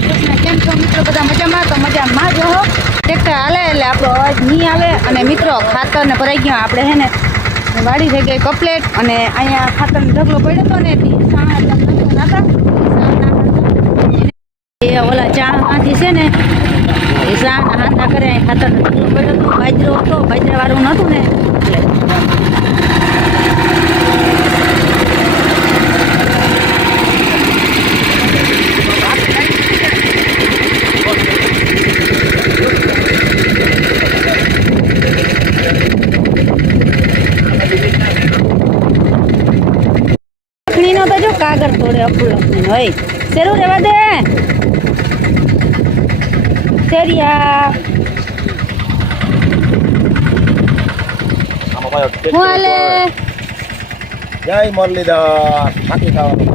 કૃષ્ણ. કેમ છો મિત્રો? બધા મજામાં? તો મજામાં જ હો. ટ્રેક્ટર હાલે એટલે આપણો અવાજ નહીં આવે. અને મિત્રો ખાતર ને ભરાઈ ગયો આપણે હે ને વાડી થઈ ગઈ કપલેટ. અને અહીંયા ખાતરનો ઢગલો પડ્યો હતો ને એ ઓલા ચામાંથી છે ને એ સાના હાથા કરે ખાતરનો ઢગલો પડ્યો હતો. બાજરો હતો, બાજરાવાળું નહોતું ને એટલે તો જો કાગળ તોડે અપુલ હોય શરૂ રહેવા દે શેરિયા હું હાલે જય મુરલીધર ફાકી ખાવાનું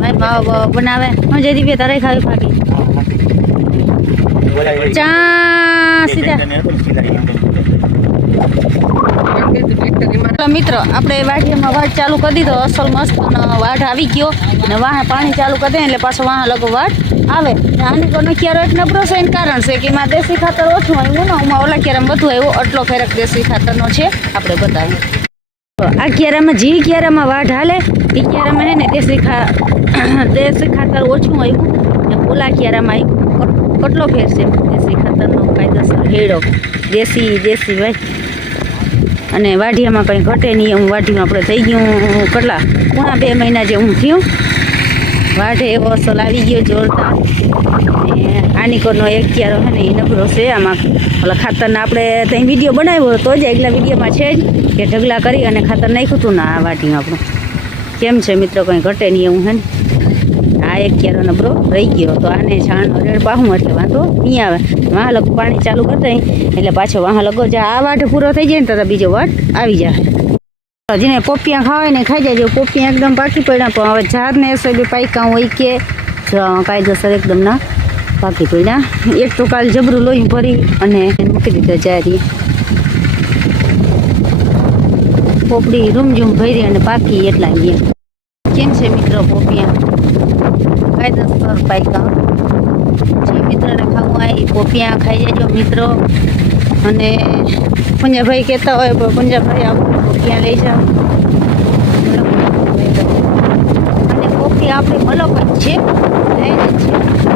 ભાઈ ભાવ બનાવે હું જઈ દીધી તારે ખાવી ફાકી ચા સીધા મિત્રો આપણે વાઢીમાં વાઢ ચાલુ કરી દીધો અસલ મસ્ત વાઢ આવી ગયો અને વાહ પાણી ચાલુ કરી દે એટલે પાછો વાહ લગો વાઢ આવે. આની કોનો ક્યારો એક નબળો છે એનું કારણ છે કે એમાં દેશી ખાતર ઓછું આવ્યું ને એમાં ઓલા ક્યારામાં બધું આવ્યું. આટલો ફેરક દેશી ખાતરનો છે આપણે બતાવીએ. આ ક્યારામાં જે ક્યારામાં વાઢ હાલે એ ક્યારામાં હે ને દેશી ખાતર ઓછું આવ્યું ને ઓલા ક્યારામાં આવ્યું. કેટલો ફેર છે દેશી ખાતરનો કાયદેસર હેડો દેશી ભાઈ. અને વાઢિયામાં કંઈ ઘટે નહીં એવું વાઢીમાં આપણે થઈ ગયું કેટલા 2 મહિના જેવું થયું. વાઢે એવો અસલ આવી ગયો જોરદાર. આની કોરનો એક ક્યારો છે ને એ નબળો છે. આમાં ઓલા ખાતરના આપણે ત્યાં વિડીયો બનાવ્યો તો જ આગલા વિડીયોમાં છે જ કે ઢગલા કરી અને ખાતર નાખ્યું હતું ને આ વાઢીમાં આપણું કેમ છે મિત્રો કંઈ ઘટે નહીં એવું છે ને. આ એક ક્યારો નબળો રહી ગયો તો આને છાણનો રેડ પાહું એટલે વાંધો નહીં આવે. વાહ લગો પાણી ચાલુ કરી દઈ એટલે પાછો વાહ લગો આ વાઢ પૂરો થઈ જાય ને તો બીજો વાઢ આવી જાય. જેને પોપિયા ખાવાય ને ખાઈ જાય. પોપિયા એકદમ પાકી પડ્યા પણ હવે ઝાડને એસો બી પાક્યા હોય કે કાયદેસર એકદમ ના પાકી પડ્યા. એક તો કાલ જબરું લોહી ભરી અને મૂકી દીધા જારી પોપડી રૂમઝૂમ ભરી અને પાકી એટલા ગયા. કેમ છે મિત્રો પોપિયા કાયદેસર પાક્યા. જે મિત્રોને ખાવું હોય એ પોપિયા ખાઈ જજો મિત્રો. અને પંજાભાઈ કહેતા હોય પંજાભાઈ આવું પોપિયા લઈ જાઓ અને પોપી આપણે મલક જ છે લઈને છે